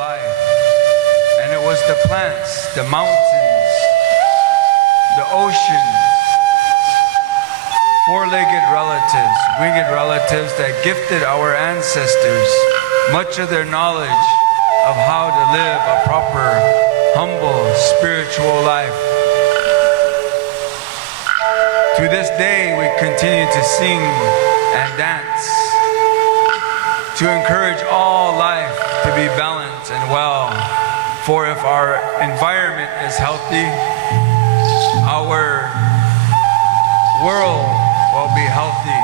life. And it was the plants, the mountains, the oceans, four-legged relatives, winged relatives that gifted our ancestors much of their knowledge of how to live a proper, humble, spiritual life. To this day, we continue to sing and dance to encourage all life to be balanced and well. For if our environment is healthy, our world will be healthy.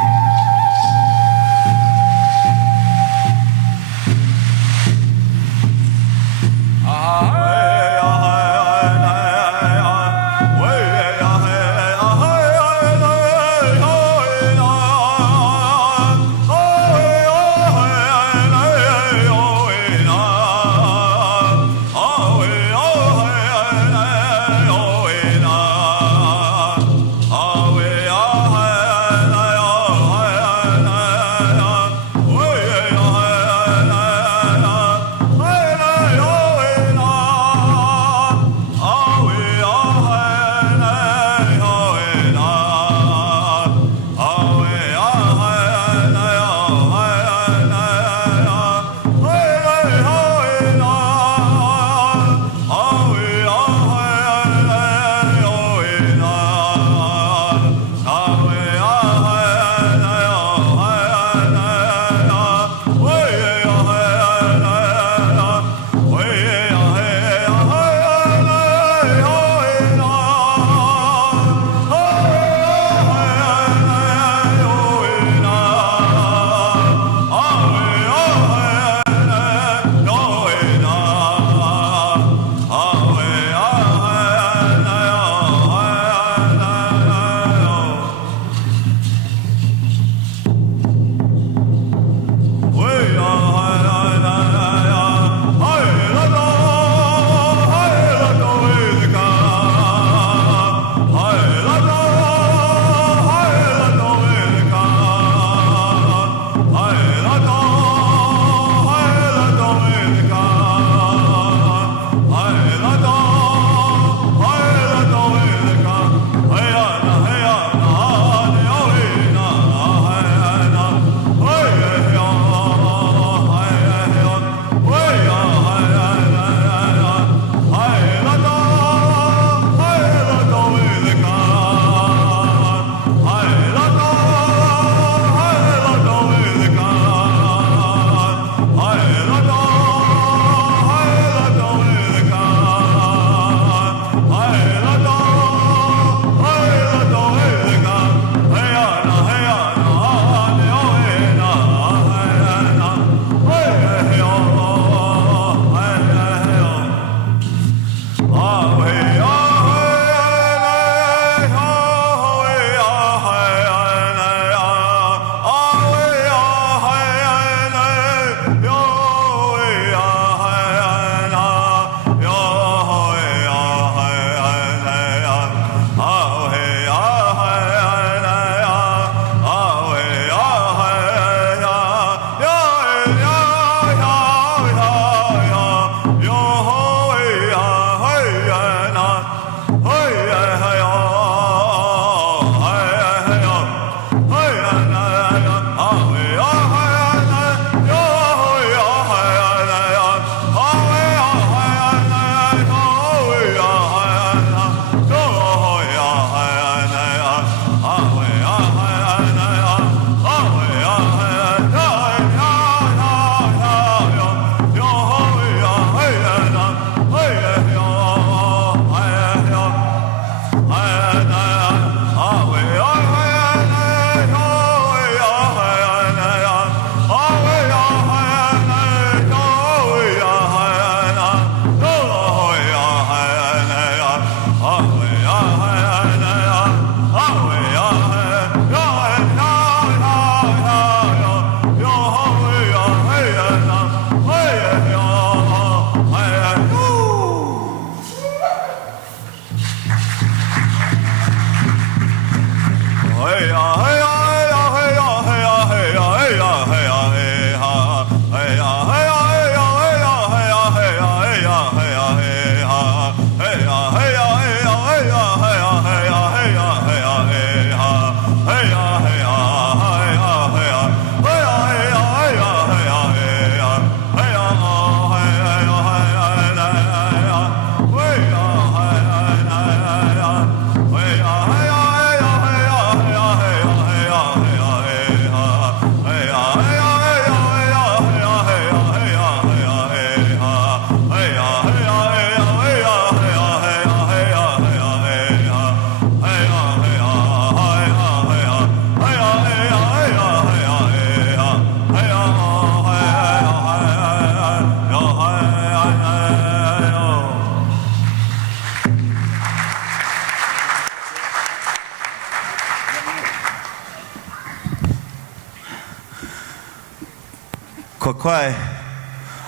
Kokwai,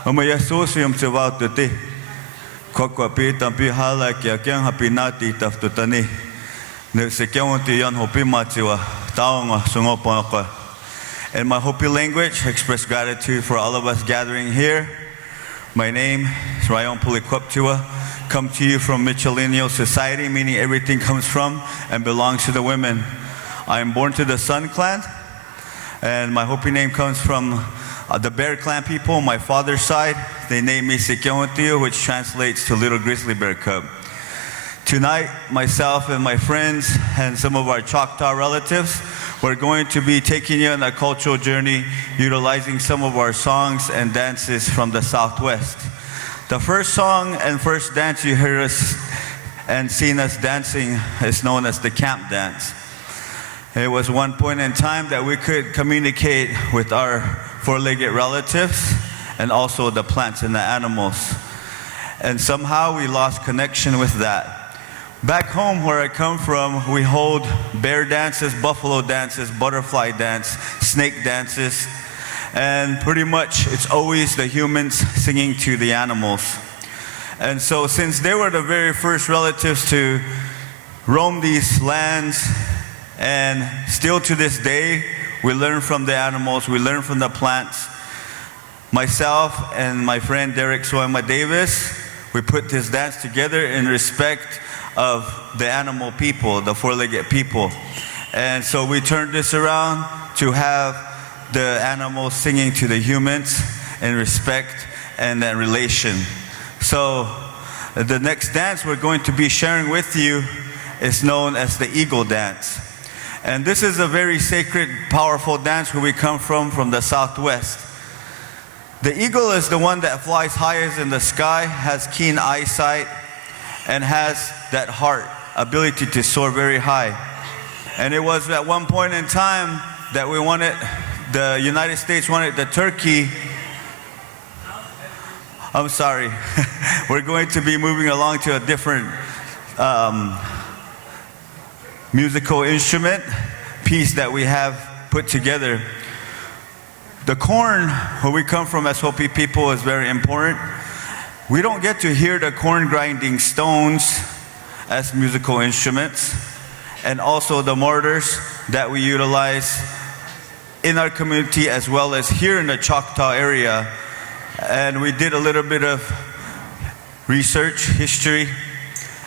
Yesus te wautu ti. Kokwa pitan pi halakia kiang hapinati taftutani. Ne se kiawanti yan hopi matiwa taonga sungoponaka. In my Hopi language, I express gratitude for all of us gathering here. My name is Rayon Pulikwaptiwa. Come to you from Matrilineal society, meaning everything comes from and belongs to the women. I am born to the Sun clan, and my Hopi name comes from the Bear clan people, my father's side. They named me Sikyawantiu, which translates to Little Grizzly Bear Cub. Tonight, myself and my friends and some of our Choctaw relatives, we're going to be taking you on a cultural journey utilizing some of our songs and dances from the Southwest. The first song and first dance you heard us and seen us dancing is known as the camp dance. It was one point in time that we could communicate with our four-legged relatives and also the plants and the animals. And somehow we lost connection with that. Back home where I come from, we hold bear dances, buffalo dances, butterfly dance, snake dances, and pretty much it's always the humans singing to the animals. And so since they were the very first relatives to roam these lands, and still to this day, we learn from the animals, we learn from the plants. Myself and my friend Derek Soima Davis, we put this dance together in respect of the animal people, the four-legged people. And so we turned this around to have the animals singing to the humans in respect and that relation. So the next dance we're going to be sharing with you is known as the eagle dance. And this is a very sacred, powerful dance where we come from the Southwest. The eagle is the one that flies highest in the sky, has keen eyesight, and has that heart, ability to soar very high. And it was at one point in time that the United States wanted the turkey. I'm sorry. We're going to be moving along to a different musical instrument piece that we have put together. The corn, where we come from as Hopi people, is very important. We don't get to hear the corn grinding stones as musical instruments, and also the mortars that we utilize in our community as well as here in the Choctaw area. And we did a little bit of research, history,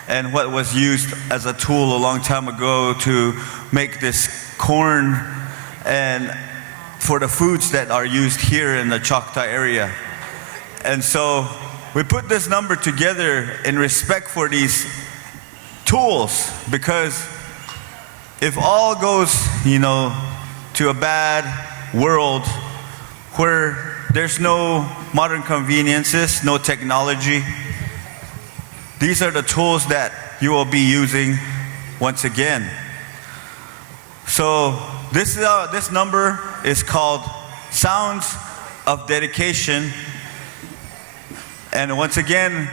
and what was used as a tool a long time ago to make this corn and for the foods that are used here in the Choctaw area. And so we put this number together in respect for these tools, because if all goes, to a bad world where there's no modern conveniences, no technology, these are the tools that you will be using once again. So this number is called Sounds of Dedication. And once again,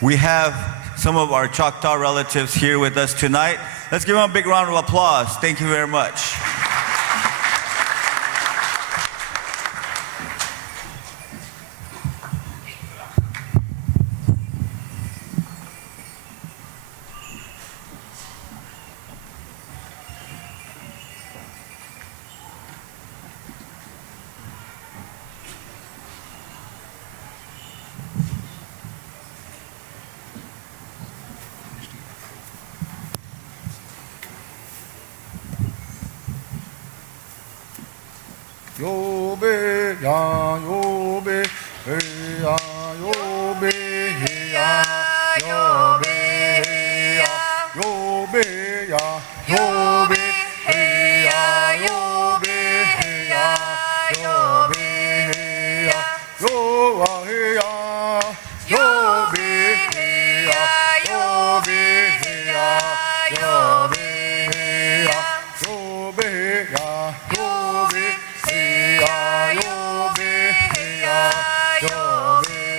we have some of our Choctaw relatives here with us tonight. Let's give them a big round of applause. Thank you very much. Yobe ya yobe ya yobe ya yobe ya yobe ya yobe ya yobe ya yobe ya yoa ya yobe ya yobe ya yobe ya yobe ya yobe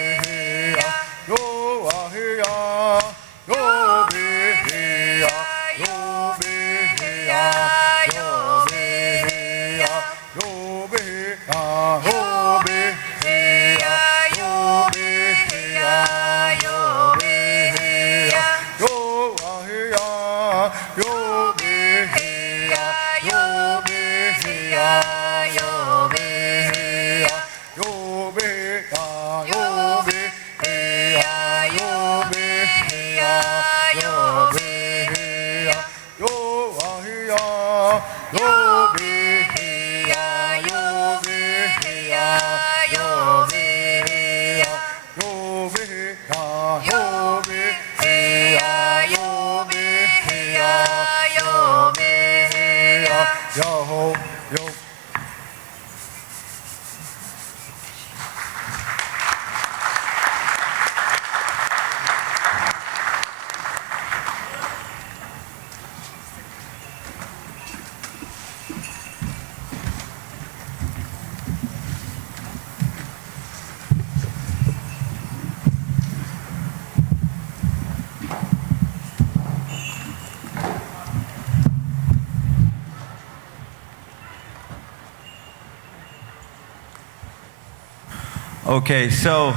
Okay, so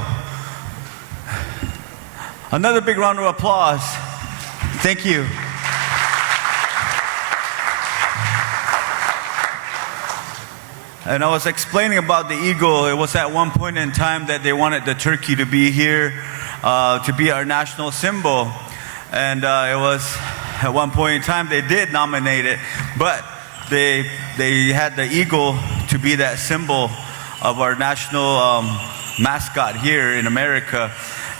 another big round of applause. Thank you. And I was explaining about the eagle. It was at one point in time that they wanted the turkey to be here, to be our national symbol. And it was at one point in time they did nominate it, but they had the eagle to be that symbol of our national mascot here in America.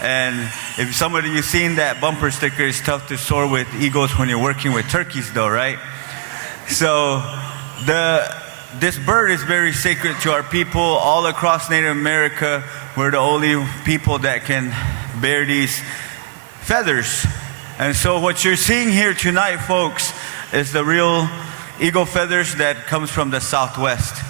And if some of you seen that bumper sticker, it's tough to soar with eagles when you're working with turkeys though, right? So this bird is very sacred to our people all across Native America. We're the only people that can bear these feathers. And so what you're seeing here tonight, folks, is the real eagle feathers that comes from the Southwest.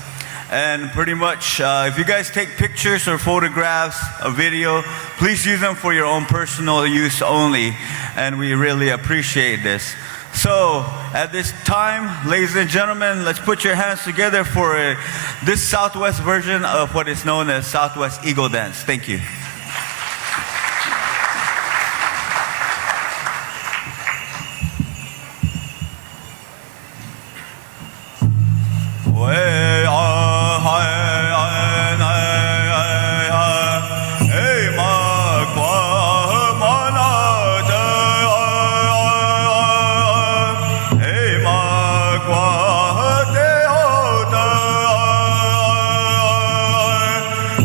And pretty much, if you guys take pictures or photographs, a video, please use them for your own personal use only. And we really appreciate this. So, at this time, ladies and gentlemen, let's put your hands together for this Southwest version of what is known as Southwest Eagle Dance. Thank you.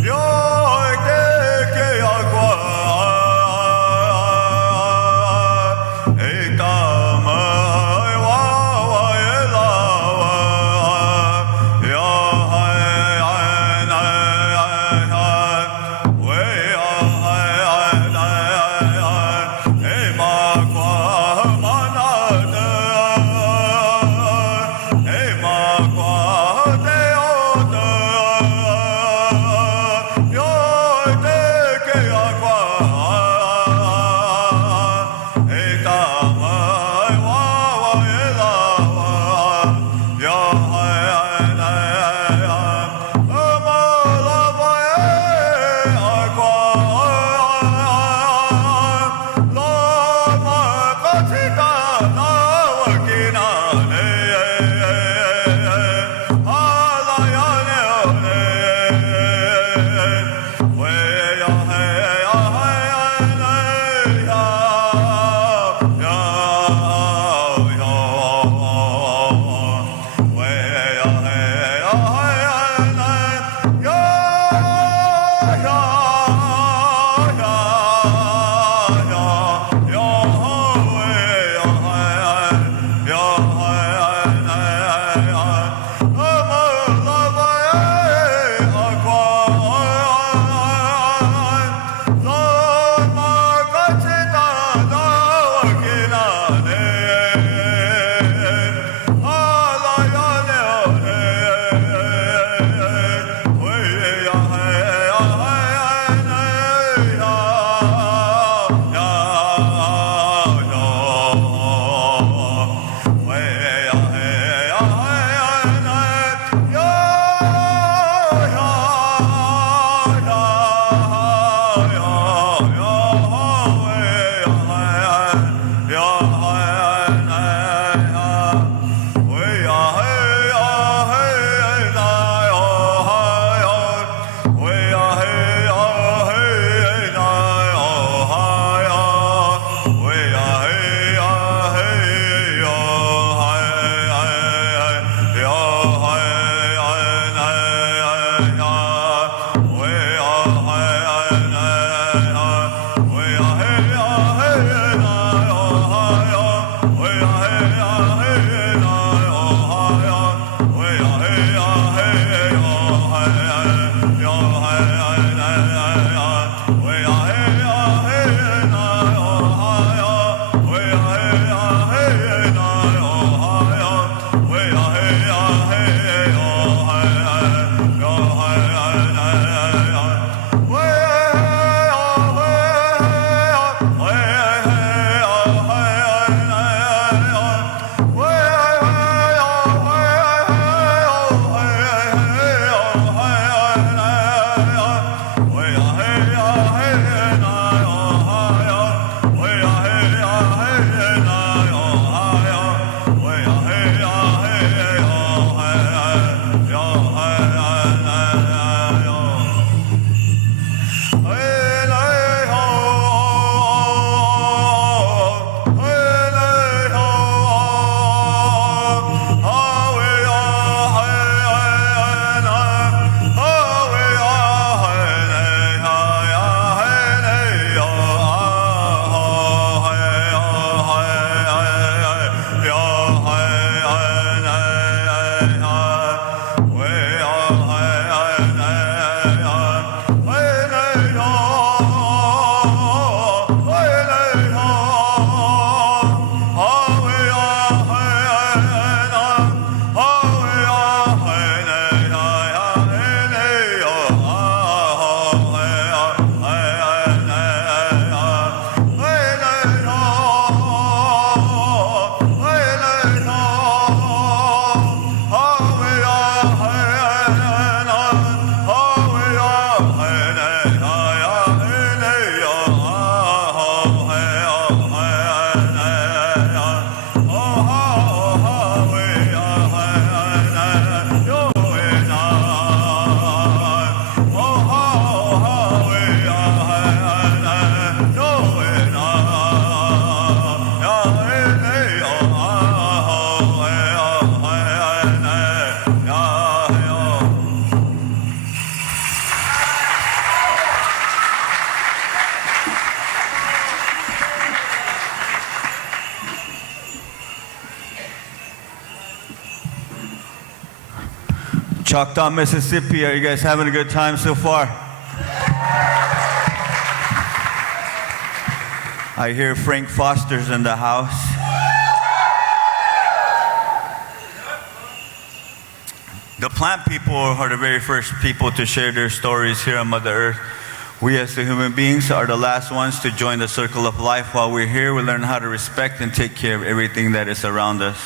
Yo, Choctaw, Mississippi, are you guys having a good time so far? I hear Frank Foster's in the house. The plant people are the very first people to share their stories here on Mother Earth. We as the human beings are the last ones to join the circle of life. While we're here, we learn how to respect and take care of everything that is around us.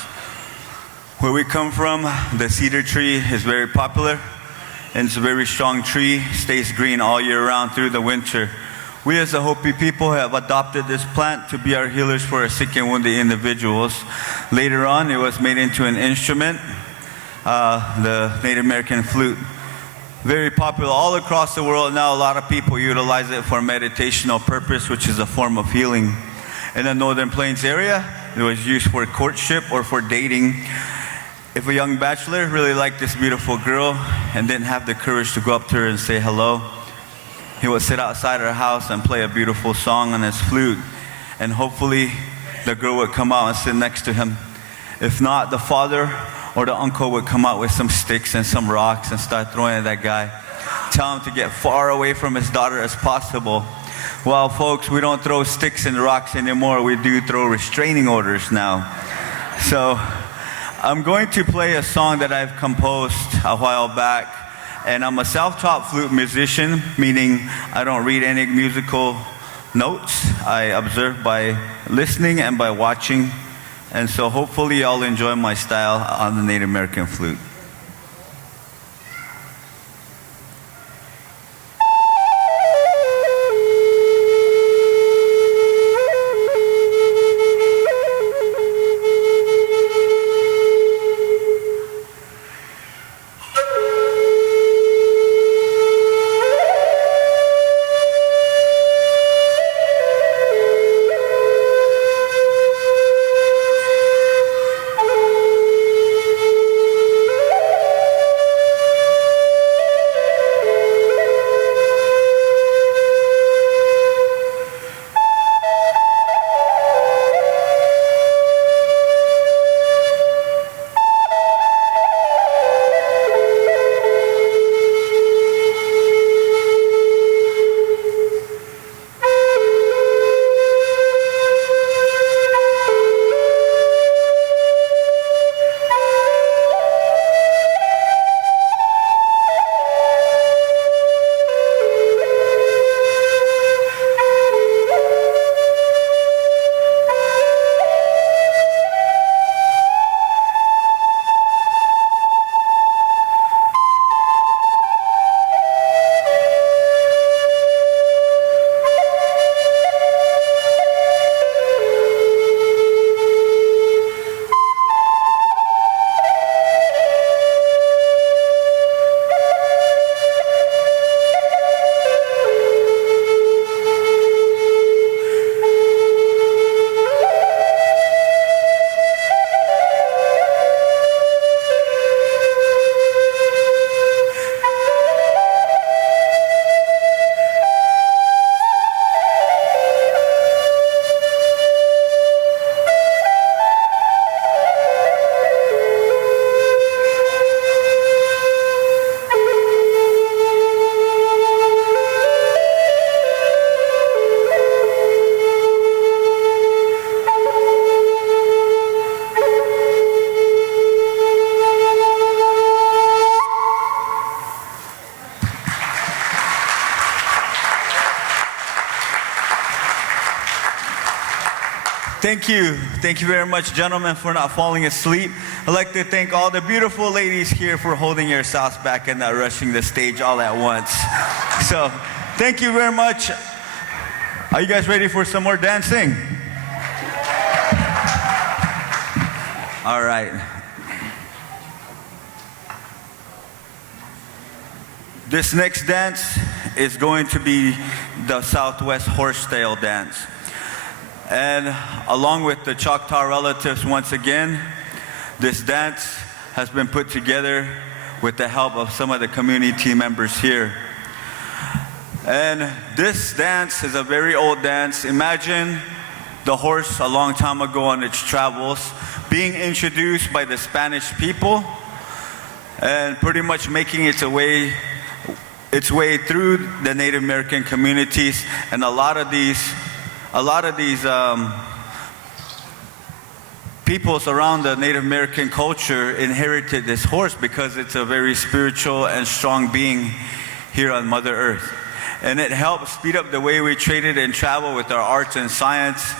Where we come from, the cedar tree is very popular, and it's a very strong tree, stays green all year round through the winter. We as the Hopi people have adopted this plant to be our healers for our sick and wounded individuals. Later on, it was made into an instrument, the Native American flute. Very popular all across the world now. A lot of people utilize it for meditational purpose, which is a form of healing. In the Northern Plains area, it was used for courtship or for dating. If a young bachelor really liked this beautiful girl and didn't have the courage to go up to her and say hello, he would sit outside her house and play a beautiful song on his flute, and hopefully the girl would come out and sit next to him. If not, the father or the uncle would come out with some sticks and some rocks and start throwing at that guy. Tell him to get far away from his daughter as possible. Well, folks, we don't throw sticks and rocks anymore. We do throw restraining orders now. So I'm going to play a song that I've composed a while back. And I'm a self-taught flute musician, meaning I don't read any musical notes. I observe by listening and by watching. And so hopefully y'all enjoy my style on the Native American flute. Thank you. Thank you very much, gentlemen, for not falling asleep. I'd like to thank all the beautiful ladies here for holding yourselves back and not rushing the stage all at once. So, thank you very much. Are you guys ready for some more dancing? All right. This next dance is going to be the Southwest horsetail dance. And along with the Choctaw relatives, once again, this dance has been put together with the help of some of the community members here. And this dance is a very old dance. Imagine the horse a long time ago on its travels being introduced by the Spanish people and pretty much making its way through the Native American communities. And a lot of these peoples around the Native American culture inherited this horse because it's a very spiritual and strong being here on Mother Earth. And it helped speed up the way we traded and travel with our arts and science.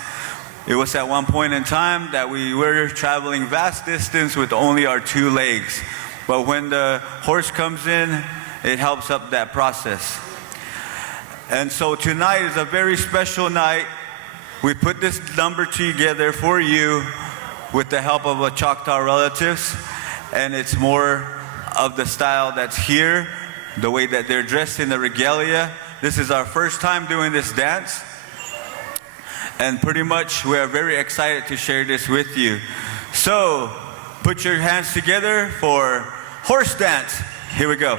It was at one point in time that we were traveling vast distance with only our 2 legs. But when the horse comes in, it helps up that process. And so tonight is a very special night. We put this number together for you with the help of our Choctaw relatives. And it's more of the style that's here, the way that they're dressed in the regalia. This is our first time doing this dance. And pretty much we are very excited to share this with you. So put your hands together for horse dance. Here we go.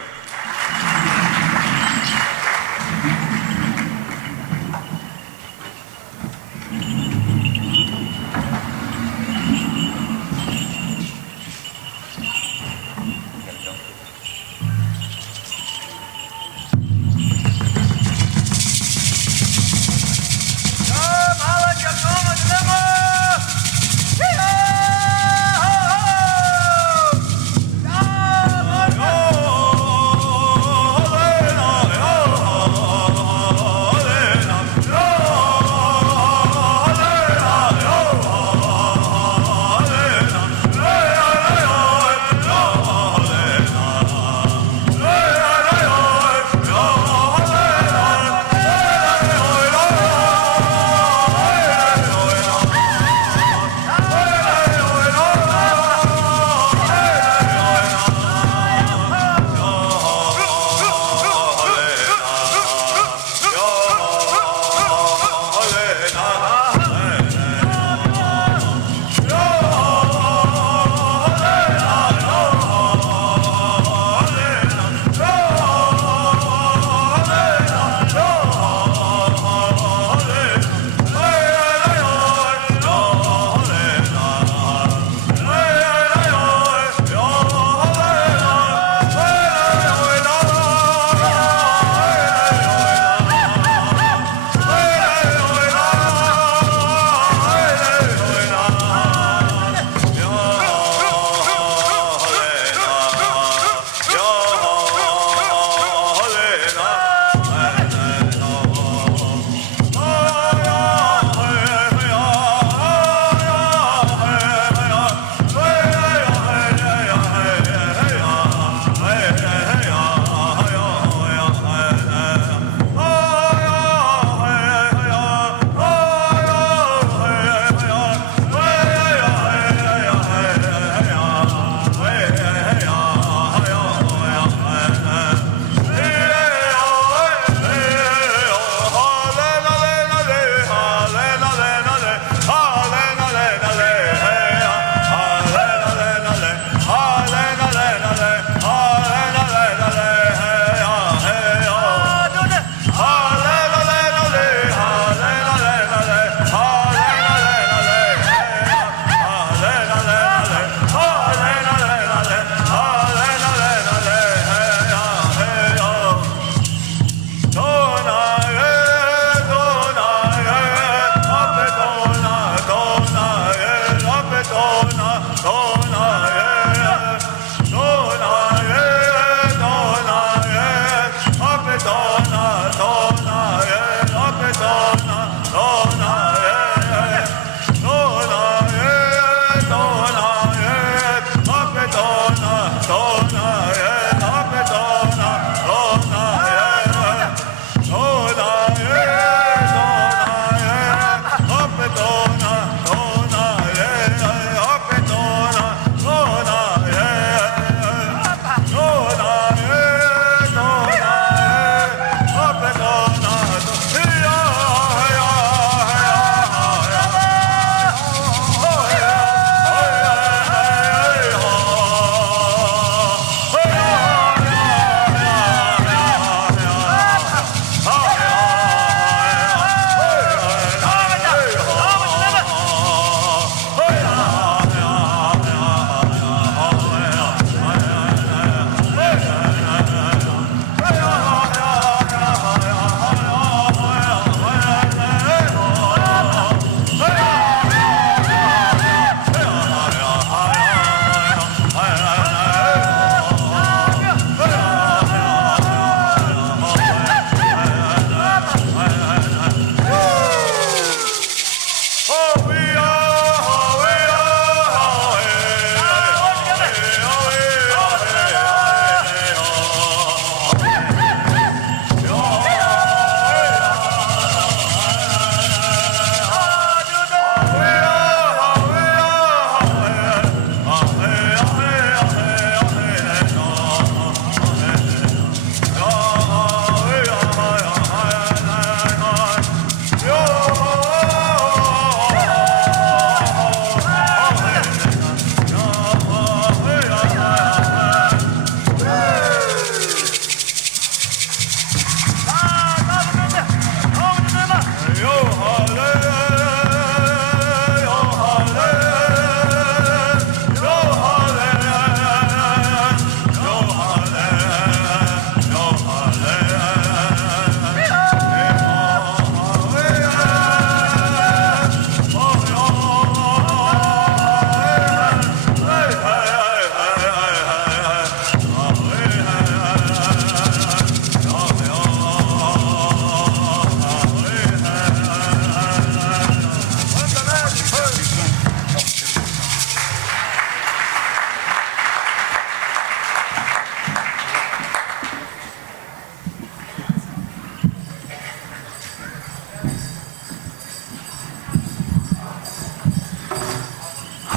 Oh!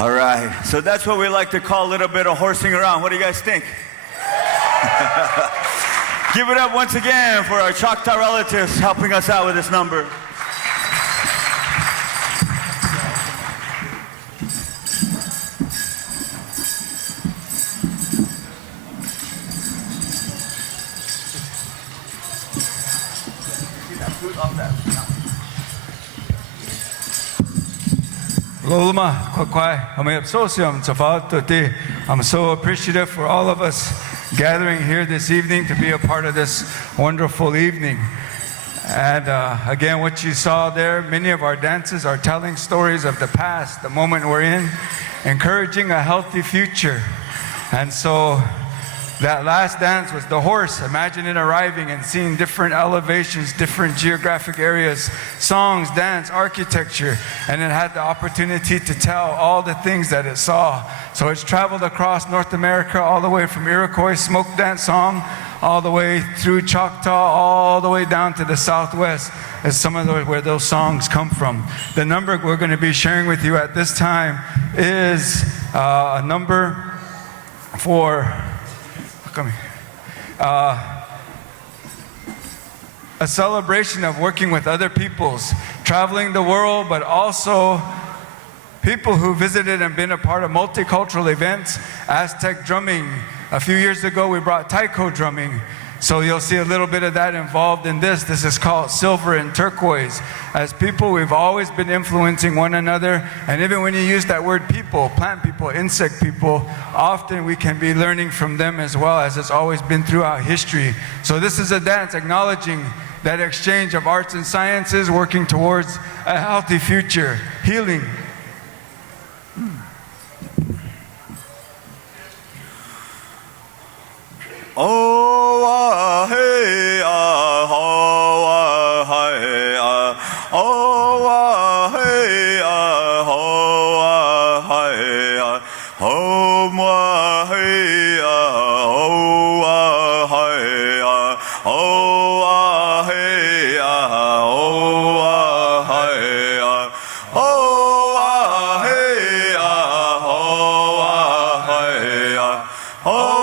All right, so that's what we like to call a little bit of horsing around. What do you guys think? Give it up once again for our Choctaw relatives helping us out with this number. I'm so appreciative for all of us gathering here this evening to be a part of this wonderful evening. And again, what you saw there, many of our dances are telling stories of the past, the moment we're in, encouraging a healthy future. And so that last dance was the horse. Imagine it arriving and seeing different elevations, different geographic areas, songs, dance, architecture, and it had the opportunity to tell all the things that it saw. So it's traveled across North America, all the way from Iroquois smoke dance song, all the way through Choctaw, all the way down to the Southwest, as some of where those songs come from. The number we're going to be sharing with you at this time is a number for a celebration of working with other peoples, traveling the world, but also people who visited and been a part of multicultural events. Aztec drumming. A few years ago, we brought taiko drumming. So you'll see a little bit of that involved in this. This is called silver and turquoise. As people, we've always been influencing one another. And even when you use that word people, plant people, insect people, often we can be learning from them as well, as it's always been throughout history. So this is a dance acknowledging that exchange of arts and sciences, working towards a healthy future, healing. Oh, ah, hey, ah, ho, ah, hey, ah, oh, ah, hey, ah, ho, ah, hey, ah, ho, ah, hey, ah, oh, ah, hey, ah, oh, ah, hey, ah, oh, ah, hey, ah, oh, ah, hey, ah, oh, ah, hey, ah, oh.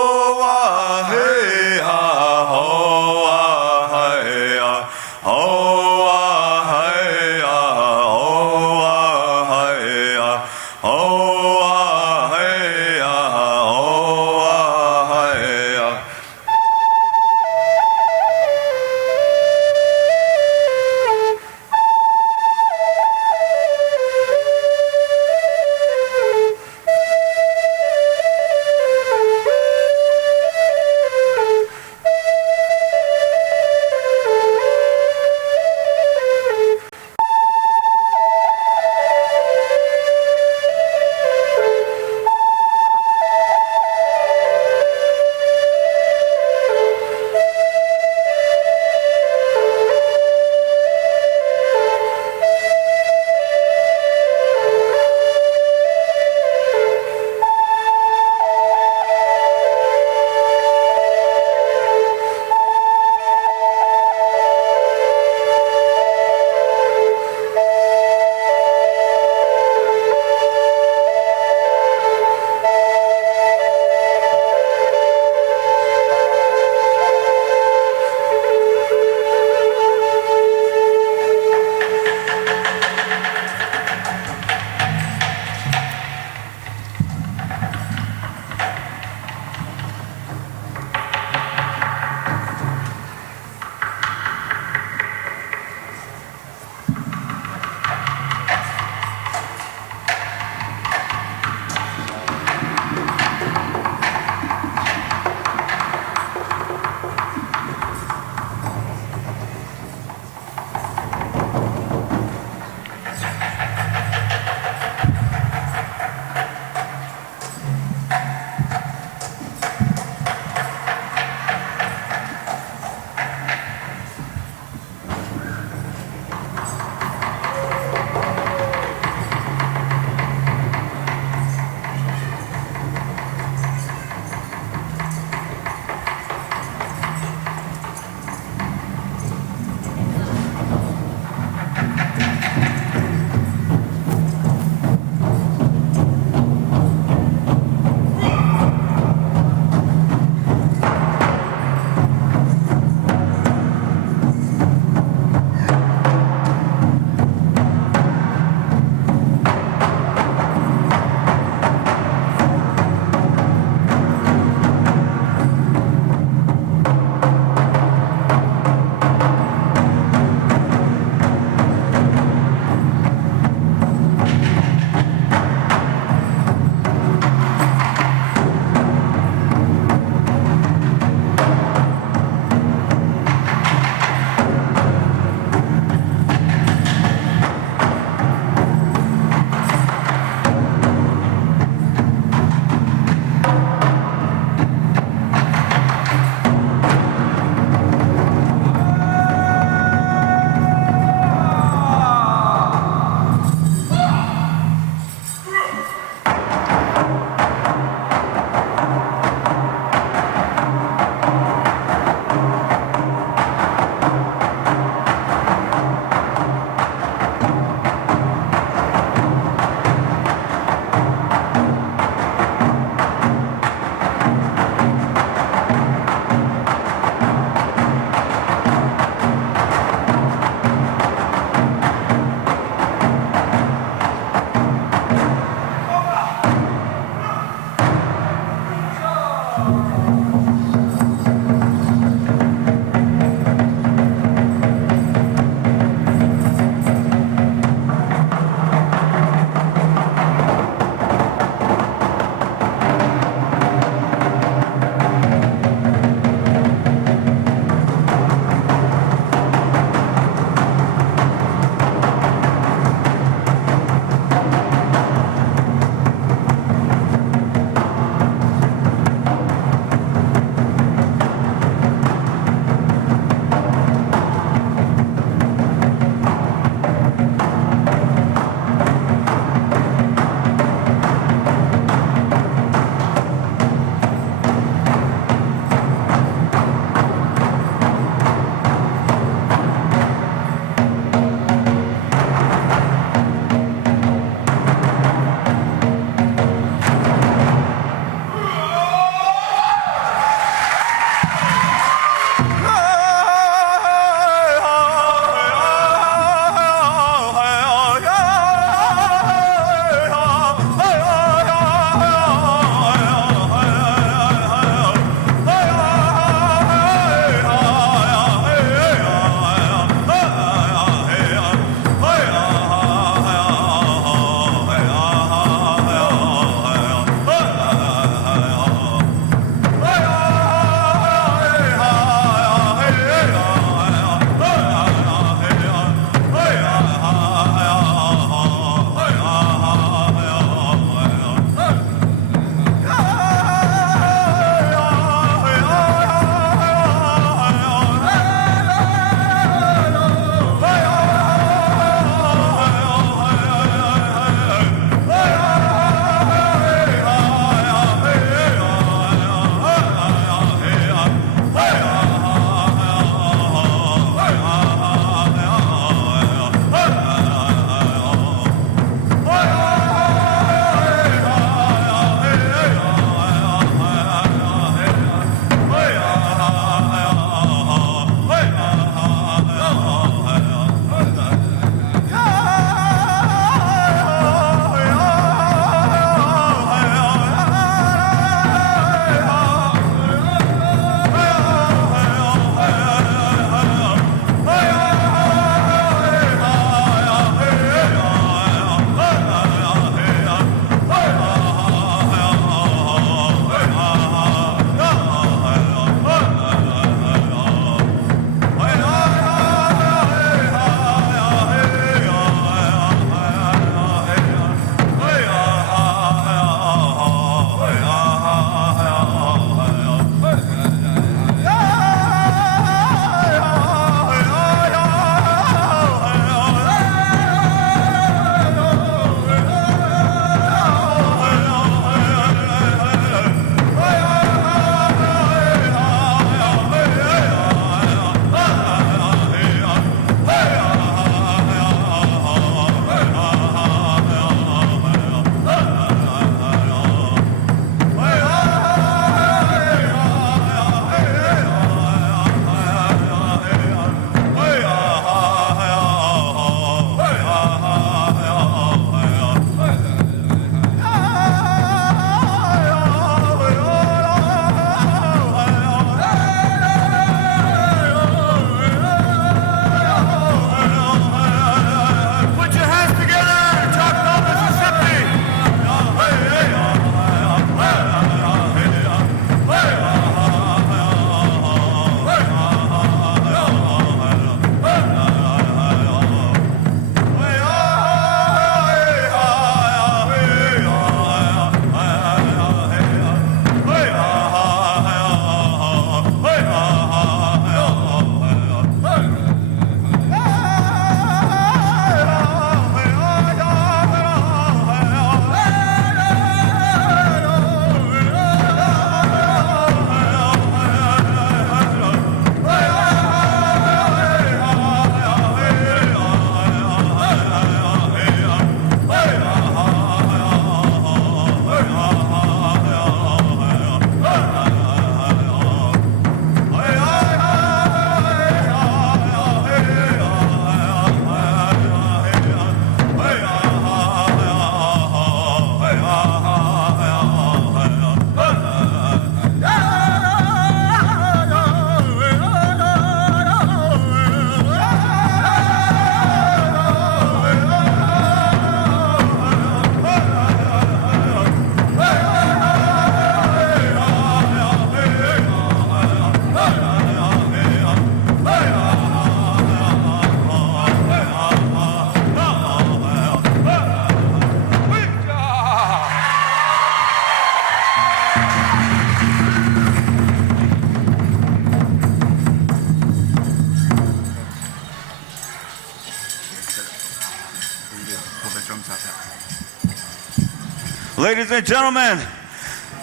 Ladies and gentlemen,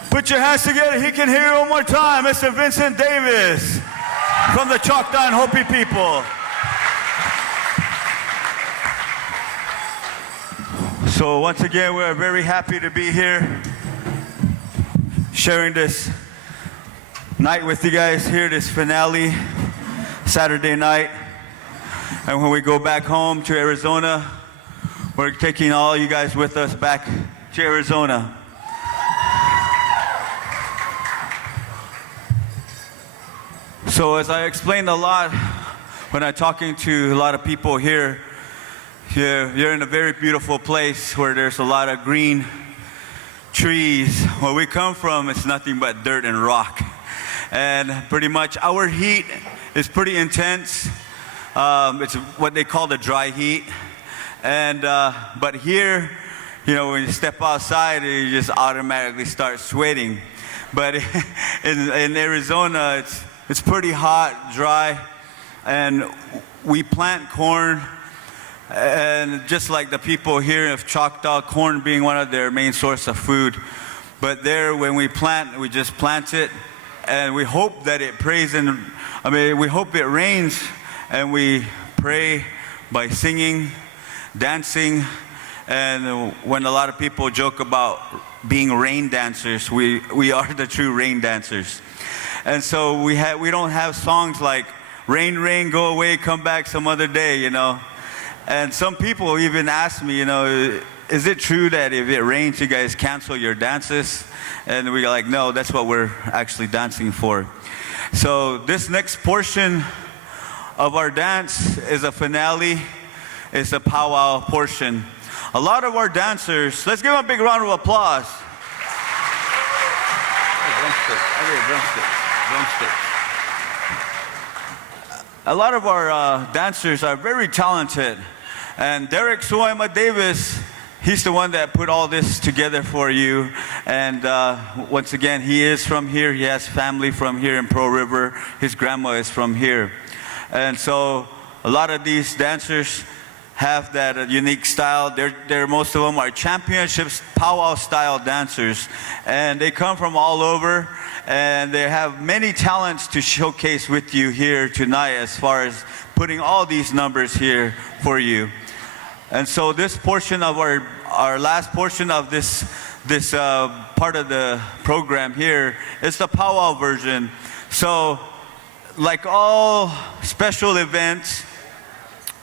put your hands together. He can hear you one more time. Mr. Vincent Davis from the Choctaw and Hopi people. So once again, we're very happy to be here, sharing this night with you guys here, this finale, Saturday night. And when we go back home to Arizona, we're taking all you guys with us back to Arizona. So as I explained a lot when I'm talking to a lot of people here, you're in a very beautiful place where there's a lot of green trees. Where we come from, it's nothing but dirt and rock. And pretty much our heat is pretty intense. It's what they call the dry heat. And but here, you know, when you step outside, you just automatically start sweating. But in Arizona, it's pretty hot, dry, and we plant corn. And just like the people here of Choctaw, corn being one of their main source of food. But there, when we plant, we just plant it, and we hope that it we hope it rains, and we pray by singing, dancing, and when a lot of people joke about being rain dancers, we are the true rain dancers. And so we don't have songs like "Rain, Rain, Go Away, Come Back Some Other Day," you know. And some people even ask me, you know, is it true that if it rains, you guys cancel your dances? And we're like, no, that's what we're actually dancing for. So this next portion of our dance is a finale. It's a powwow portion. A lot of our dancers, let's give them a big round of applause. A lot of our dancers are very talented. And Derek Suwaima Davis, he's the one that put all this together for you. And once again, he is from here. He has family from here in Pearl River. His grandma is from here. And so a lot of these dancers have that unique style. Most of them are championships, powwow style dancers. And they come from all over. And they have many talents to showcase with you here tonight as far as putting all these numbers here for you. And so this portion of our last portion of this part of the program here is the powwow version. So like all special events,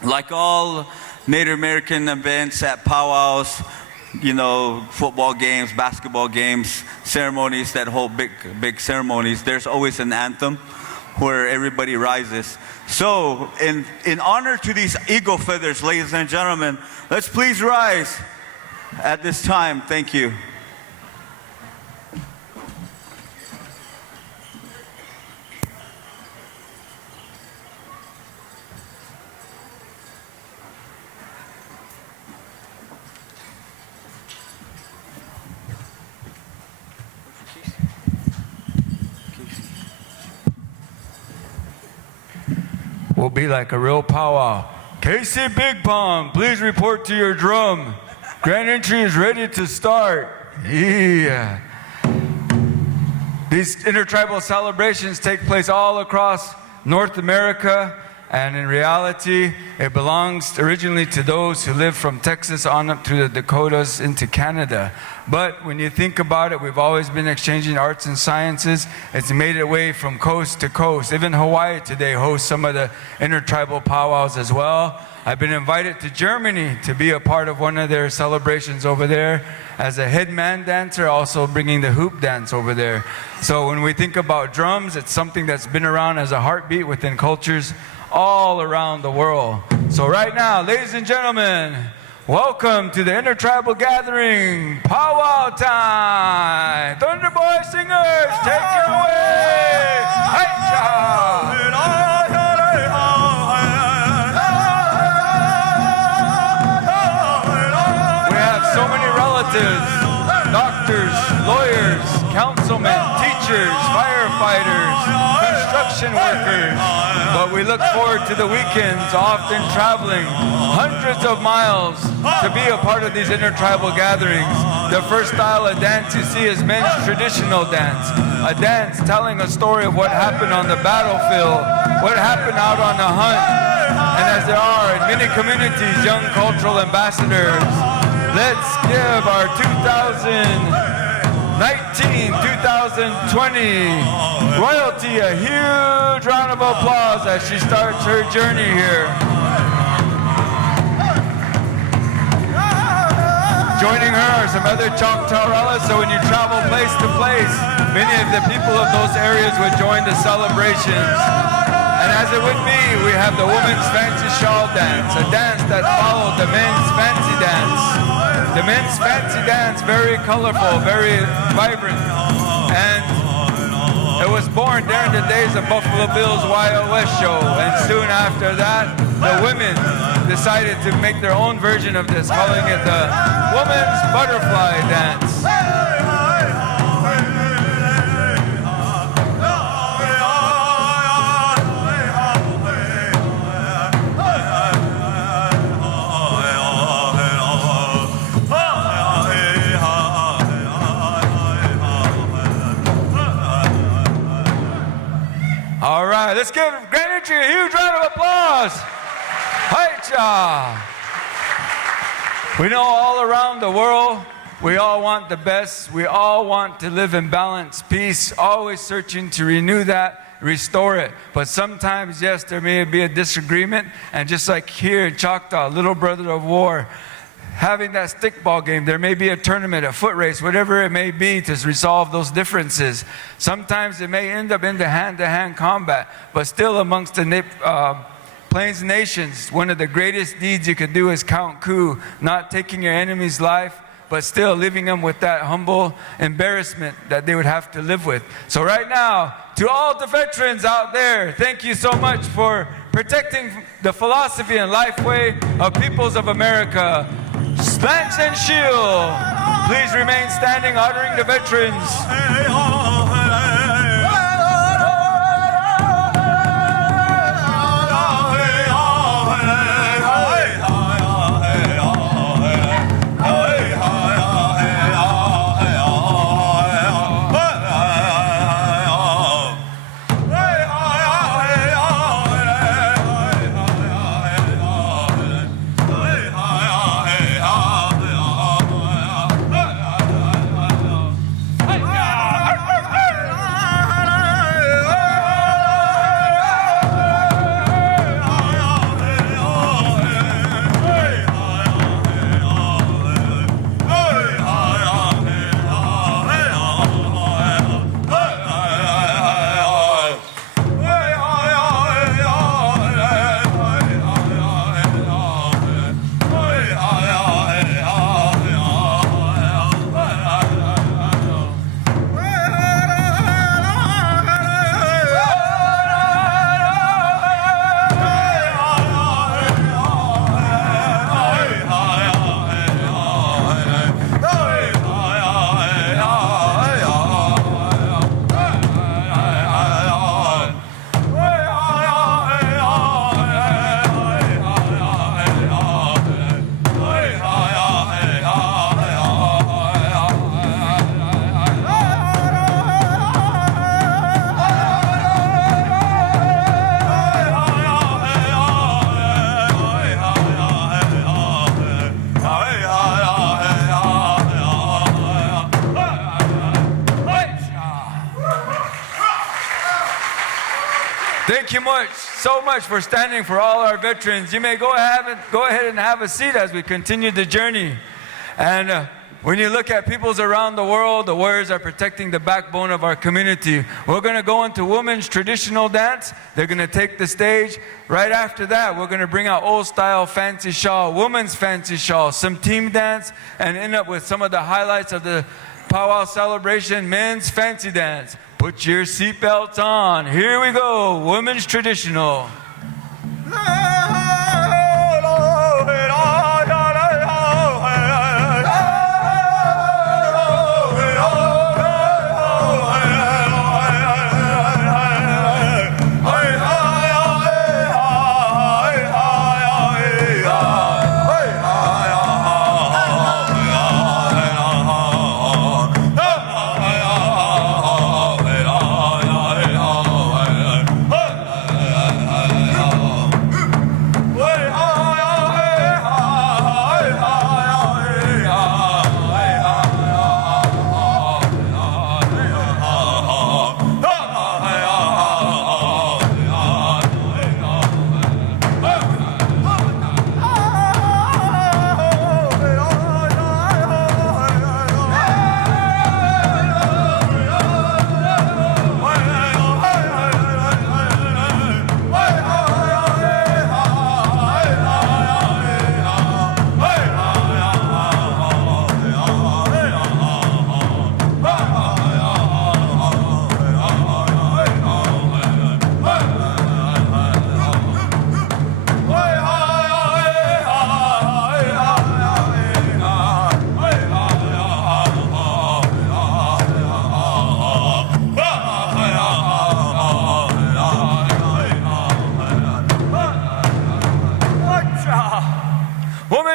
like all Native American events at powwows, you know, football games, basketball games, ceremonies that hold big ceremonies, there's always an anthem where everybody rises. So in honor to these eagle feathers, ladies and gentlemen, let's please rise at this time. Thank you. We'll be like a real powwow. Casey Big Palm, please report to your drum. Grand entry is ready to start. Yeah. These intertribal celebrations take place all across North America, and in reality, it belongs originally to those who lived from Texas on up through the Dakotas into Canada. But when you think about it, we've always been exchanging arts and sciences. It's made its way from coast to coast. Even Hawaii today hosts some of the intertribal powwows as well. I've been invited to Germany to be a part of one of their celebrations over there as a head man dancer, also bringing the hoop dance over there. So when we think about drums, it's something that's been around as a heartbeat within cultures all around the world. So right now, ladies and gentlemen, welcome to the Intertribal Gathering, Powwow Time! Thunder Boy Singers, take it away! Hi-cha! We have so many relatives, doctors, lawyers, councilmen, teachers, firefighters, construction workers. But we look forward to the weekends, often traveling hundreds of miles to be a part of these intertribal gatherings. The first style of dance you see is men's traditional dance. A dance telling a story of what happened on the battlefield, what happened out on the hunt. And as there are in many communities, young cultural ambassadors, let's give our 2019-2020 royalty a huge round of applause as she starts her journey here. Joining her are some other Choctaw relics, so when you travel place to place, many of the people of those areas would join the celebrations. And as it would be, we have the women's fancy shawl dance, a dance that followed the men's fancy dance. The men's fancy dance, very colorful, very vibrant. And it was born during the days of Buffalo Bill's Wild West show. And soon after that, the women decided to make their own version of this, calling it the Women's Butterfly Dance. All right, let's give Grand Entry a huge round of applause. Hi-cha! We know all around the world, we all want the best. We all want to live in balance, peace, always searching to renew that, restore it. But sometimes, yes, there may be a disagreement. And just like here in Choctaw, Little Brother of War, having that stickball game, there may be a tournament, a foot race, whatever it may be to resolve those differences. Sometimes it may end up into hand-to-hand combat, but still amongst the Plains nations, one of the greatest deeds you could do is count coup, not taking your enemy's life, but still leaving them with that humble embarrassment that they would have to live with. So right now, to all the veterans out there, thank you so much for protecting the philosophy and life way of peoples of America. Lance and shield, please remain standing, honoring the veterans. Thank you so much for standing for all our veterans. You may go ahead and have a seat as we continue the journey. And when you look at peoples around the world, the warriors are protecting the backbone of our community. We're going to go into women's traditional dance. They're going to take the stage. Right after that, we're going to bring out old style fancy shawl, women's fancy shawl, some team dance, and end up with some of the highlights of the powwow celebration, men's fancy dance. Put your seatbelts on. Here we go, women's traditional.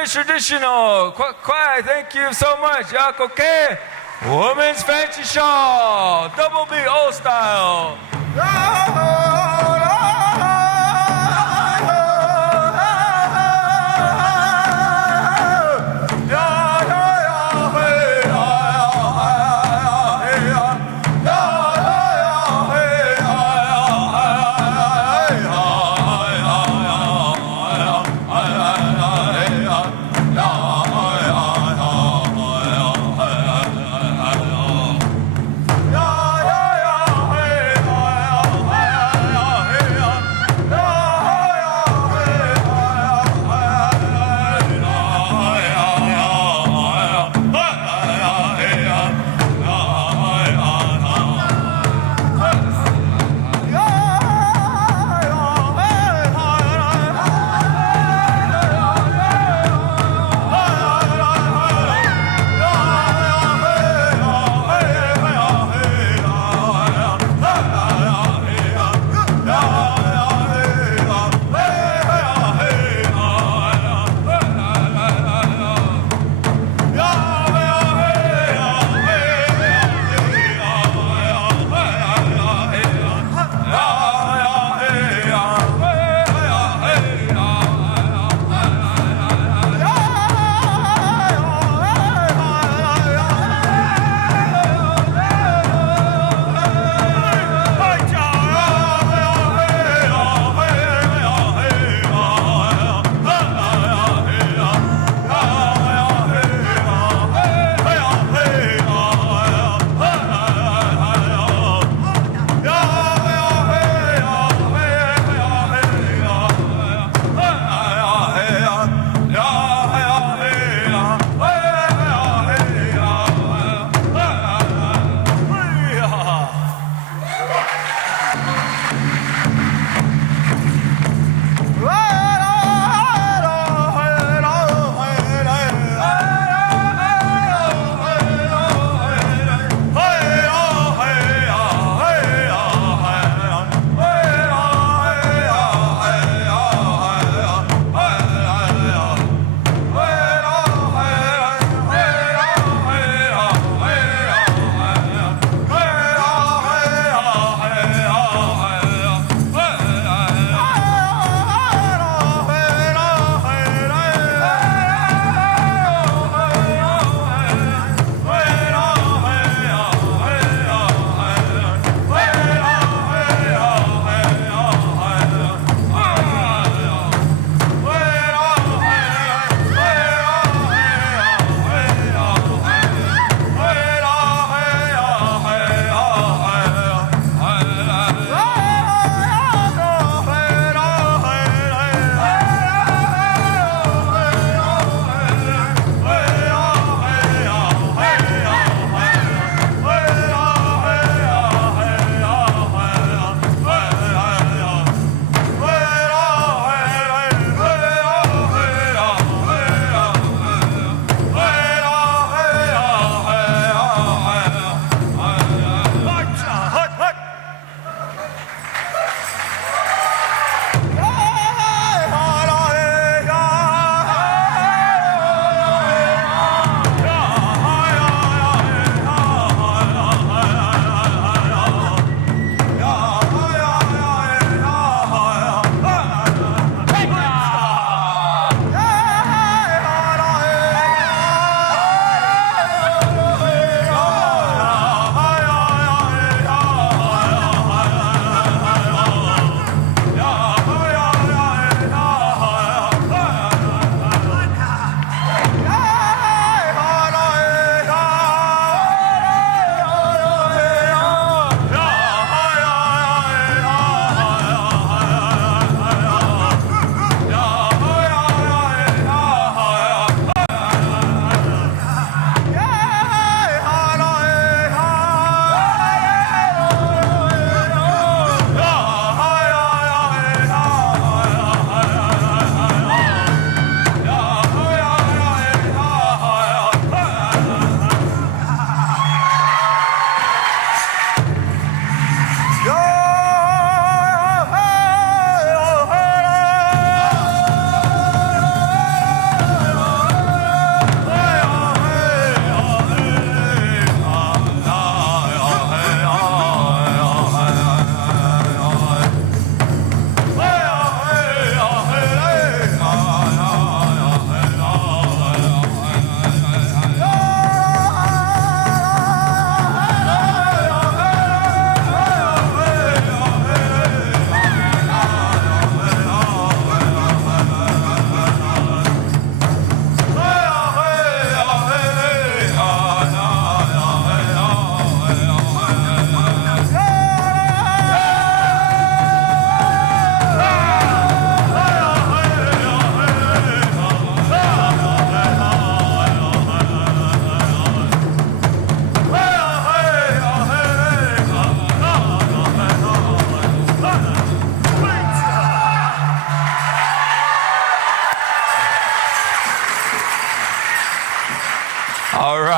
Women's traditional. Kwai, thank you so much. Yakoke. Women's fancy shawl. Double B old style.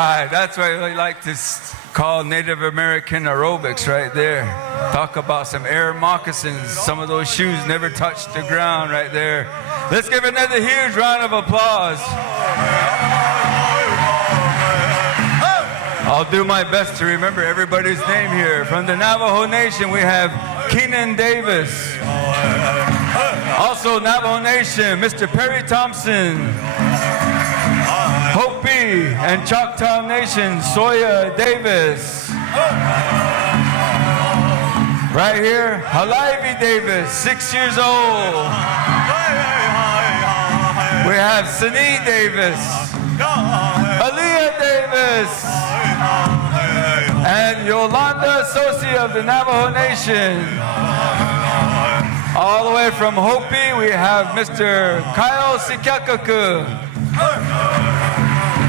right, that's what we like to call Native American aerobics right there. Talk about some air moccasins. Some of those shoes never touched the ground right there. Let's give another huge round of applause. I'll do my best to remember everybody's name here. From the Navajo Nation, we have Keenan Davis. Also, Navajo Nation, Mr. Perry Thompson. Hopi and Choctaw Nation, Soya Davis. Right here, Halaivi Davis, 6 years old. We have Sini Davis, Aaliyah Davis, and Yolanda Sosi of the Navajo Nation. All the way from Hopi, we have Mr. Kyle Sikakaku.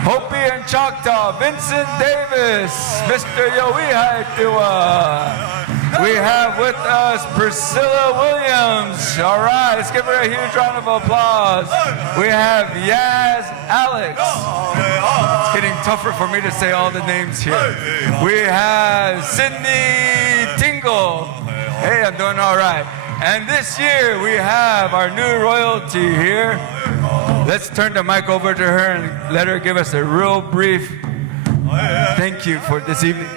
Hopi and Choctaw, Vincent Davis, Mr. Yoihai Tua. We have with us Priscilla Williams. All right, let's give her a huge round of applause. We have Yaz Alex. It's getting tougher for me to say all the names here. We have Sydney Tingle. Hey, I'm doing all right. And this year we have our new royalty here. Let's turn the mic over to her and let her give us a real brief thank you for this evening.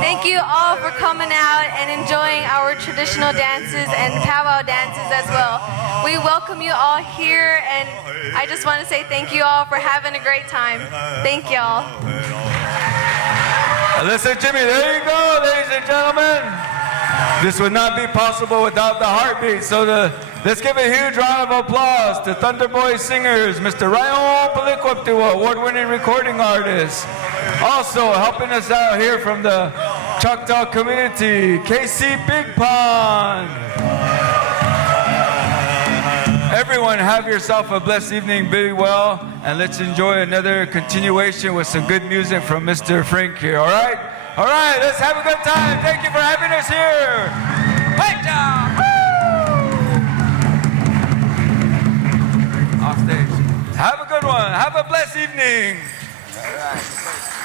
Thank you all for coming out and enjoying our traditional dances and powwow dances as well. We welcome you all here, and I just want to say thank you all for having a great time. Thank y'all. Listen, Jimmy, there you go, ladies and gentlemen. This would not be possible without the heartbeat. So let's give a huge round of applause to Thunder Boy singers, Mr. Ryan Palikwaptiwa, award-winning recording artist. Also helping us out here from the Choctaw community, KC Big Pond. Everyone, have yourself a blessed evening, be well, and let's enjoy another continuation with some good music from Mr. Frank here, all right? All right, let's have a good time. Thank you for having us here. Right down. Woo! Off stage. Have a good one. Have a blessed evening. All right.